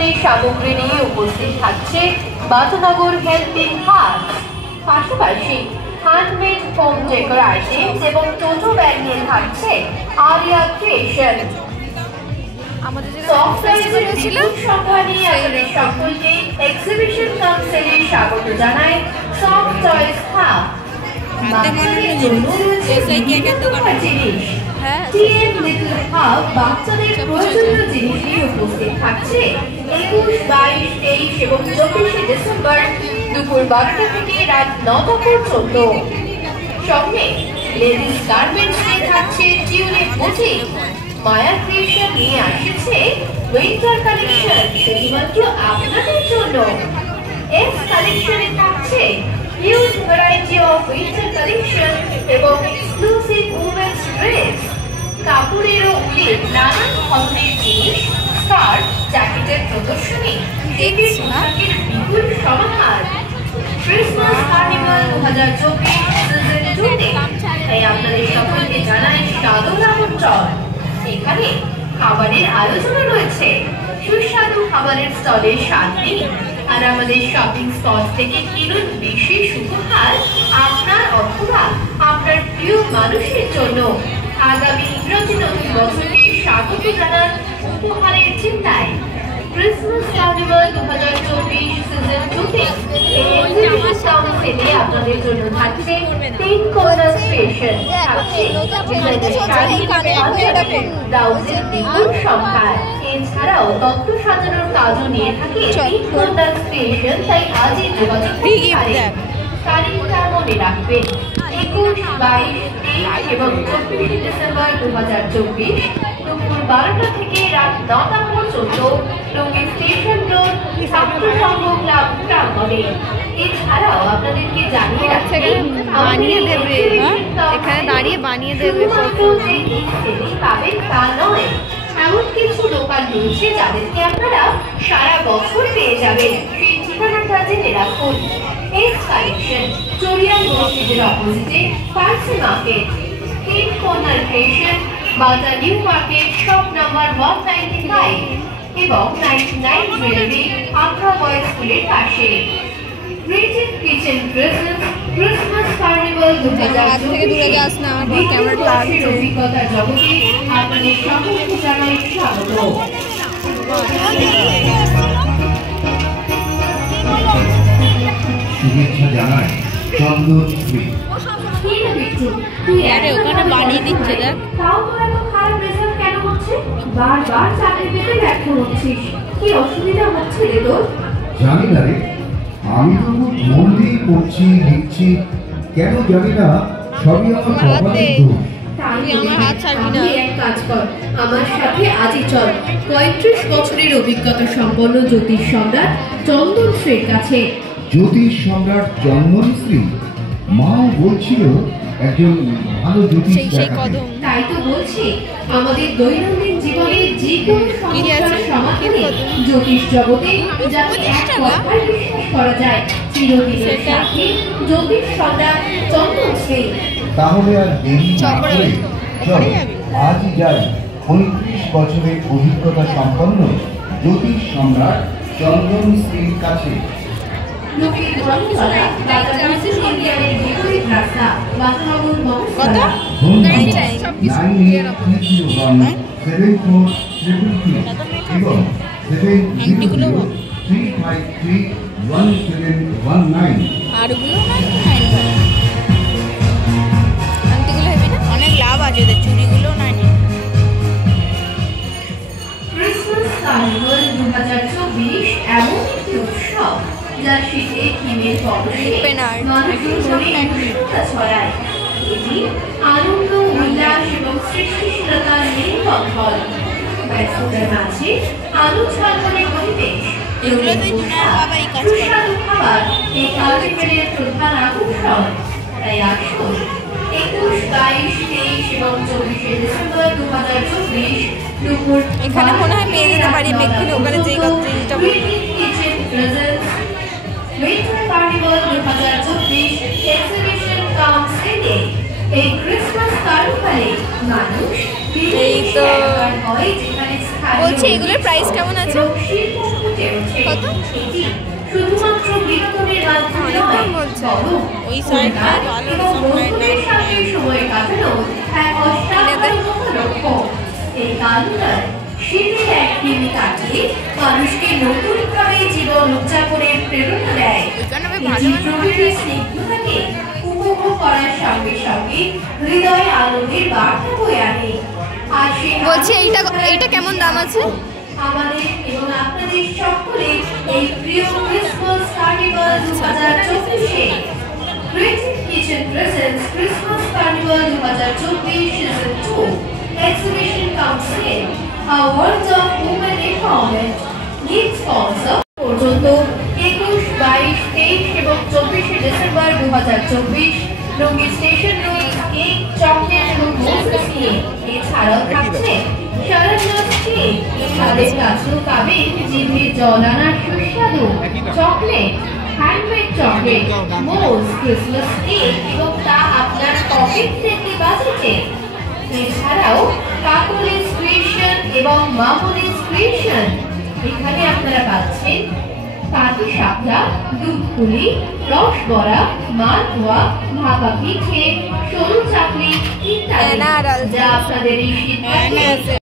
প্রসাধনী সামগ্রী নিয়ে উপস্থিত থাকছে বাটানগর হেল্পিং হার্ট। পাশাপাশি হ্যান্ডমেড হোম ডেকোর আইটেমস এবং টোটো ব্যাগ নিয়ে থাকছে আরিয়া ক্রিয়েশন। সকলকে এক্সিবিশন কাউন্সিলে স্বাগত জানায় সফট টয়েস হাব। বাচ্চাদের প্রয়োজনীয় জিনিস নিয়ে উপস্থিত থাকছে 21, 22, 23 এবং 24 ডিসেম্বর দুপুর 12টা থেকে রাত 9টা পর্যন্ত। সঙ্গে লেডিস গার্মেন্টস নিয়ে থাকছে টিউলিপ বুটিক। মায়া ক্রিয়েশন নিয়ে আসছে উইন্টার কালেকশন শুধুমাত্র আপনাদের জন্য। এস কালেকশনে থাকছে huge variety of winter collection এবং এক্সক্লুসিভ উমেন্স ড্রেস। কাপড়ের ও উলের নানান ধরনের জিনিস, স্কার্ট, জ্যাকেটের প্রদর্শনী, টিকিট পোশাকের বিপুল সমাহার। ক্রিসমাস কার্নিভাল 2024 সিজন 2-তে তাই আপনাদের সকলকে জানাই সাদর আমন্ত্রণ। এখানে খাবারের আয়োজনও রয়েছে, সুস্বাদু খাবারের স্টলের স্বাদ নিন আর আমাদের শপিং স্পট থেকে কিনুন বিশেষ উপহার আপনার অথবা আপনার প্রিয় মানুষের জন্য। আগামী ইংরেজি নতুন বছরকে স্বাগত জানান উপহারের চিন্তায়। ক্রিসমাস কার্নিভাল 2024 সিজন 2-তে আপনাদের জন্য থাকছে 3 কর্নার স্পেশাল, থাকছে ব্লাউজের বিপুল সম্ভার। এছাড়াও তত্ত্ব সাজানোর কাজও নিয়ে থাকে 3 কর্নার স্পেশাল। তাই আজই যোগাযোগ করতে পারেন। তারিখটা মনে রাখবেন 21, 22, 23 এবং 24 ডিসেম্বর 2024 দুপুর 12টা থেকে রাত 9টা পর্যন্ত টঙ্গী স্টেশন রোড ছাত্র সংঘ ক্লাব প্রাঙ্গণে। এছাড়াও আপনাদেরকে জানিয়ে রাখছি বানিয়ে দেবে, এখানে দাঁড়িয়ে বানিয়ে দেবে পাবেন তা নয়, এমন কিছু দোকান রয়েছে যাদেরকে আপনারা সারা বছর পেয়ে যাবেন। সেই ঠিকানাটা জেনে রাখুন। এস কালেকশন, চড়িয়াল মসজিদের অপোজিটে ফার্সি মার্কেট, 3 কর্নার ক্রিয়েশন, বাজার নিউ মার্কেট, শপ নাম্বার 195 এবং 99 জুয়েলারি, আখড়া বয়েজ স্কুলের পাশে। রিচেন কিচেন প্রেজেন্স ক্রিসমাস কার্নিভাল 2024 অভিজ্ঞতা জগতে আপনাদের সকলকে জানাই স্বাগত। শুভেচ্ছা জানাই চন্দন শ্রী। ওখানে বানিয়ে দিচ্ছে, দেখ তাও তো এত খারাপ রেজাল্ট কেন হচ্ছে? বারবার চাকরি পেতে ব্যর্থ হচ্ছিস, কি অসুবিধা হচ্ছে রে তোর? জানি না রে, আমি তো খুব মন দিয়ে পড়ছি, লিখছি, কেন জানি না সবই আমার কপালের দোষ। এক কাজ কর, আমার সাথে আজই চল 35 বছরের অভিজ্ঞতা সম্পন্ন জ্যোতিষ সম্রাট চন্দন শ্রীর কাছে। জ্যোতিষ সম্রাট চন্দন শ্রী মাও বলছিল একজন ভালো জ্যোতিষ। তাই তো বলছি, আমাদের দৈনন্দিন জীবনে যে কোনো সমস্যার সমাধানে জ্যোতিষ জগতে যাতে এক কথায় বিশ্বাস করা যায়, চিরদিনের সাথী জ্যোতিষ সম্রাট চন্দন শ্রী। তাহলে আর দেরি না করে চল আজই যাই 35 বছরের অভিজ্ঞতা সম্পন্ন জ্যোতিষ সম্রাট চন্দন শ্রীর কাছে। অনেক লাভ আছে, চুড়িগুলো নাই। ক্রিসমাস কার্নিভাল 2024 এমন একটি উৎসব যা শীতে হিমের পরশে মানুষের মনে উষ্ণতা ছড়ায়। এটি আনন্দ, উল্লাস এবং সৃষ্টিশীলতার নির্মল ফল। ব্যস্ততার মাঝে আলো ঝলমলে পরিবেশ, সুস্বাদু খাবার এই কার্নিভালের প্রধান আকর্ষণ। তাই আসুন 21, 22, 23 এবং 24 ডিসেম্বর 2024 দুপুর এখানে মনে হয় পেয়ে যেতে পারি মেঘগুলো, ওখানে যেই জিনিসটা উইন্টার কার্নিভাল 2024 এক্সিবিশন কাম সেলে। এই ক্রিসমাস কার্নিভালে মানুষ এই তো হয় যেখানে বলছি এগুলোর প্রাইস কেমন আছে? কত? শুধুমাত্র বিনোদনের মাধ্যমে নয়, বরং ওই সাইডটা এবং বন্ধুদের সাথে সময় কাটানো এক অসাধারণ লক্ষ্য। এই কালুদার শীতের একদিন কাটিয়ে মানুষকে নতুনভাবে জীবন উদযাপনের প্রেরণা দেয়। এই প্রকৃতির স্নিগ্ধতাকে উপভোগ করার সঙ্গে সঙ্গে হৃদয় আনন্দের বার্তা বয়ে আনে। আর বলছি এইটা কেমন দাম আছে? আমাদের এবং আপনাদের সকলের এই প্রিয় ক্রিসমাস কার্নিভাল 2024-এ creative kitchen presents Christmas carnival 2024 season 2 exhibition council a world of women empowerment gift sponsor পর্যন্ত 21, 22, 23 এবং 24 ডিসেম্বর 2024 রঙিন স্টেশন রোড কেক, চকলেট এবং মোমোস নিয়ে এছাড়াও থাকছে তাদের কাছেও পাবেন জিভে জল আনা সুস্বাদু chocolate, handmade chocolate, momos, Christmas cake এবং তা আপনার পকেট ফ্রেন্ডলি বাজেটে। এছাড়াও কাকুলিস ক্রিয়েশন এবং মামুলিস ক্রিয়েশন, এখানে আপনারা পাচ্ছেন পাটি সাপটা, দুধপুলি, রসবড়া, মালপোয়া, ভাপা পিঠে, সরু চাকলি ইত্যাদি, যা আপনাদের এই শীতকালে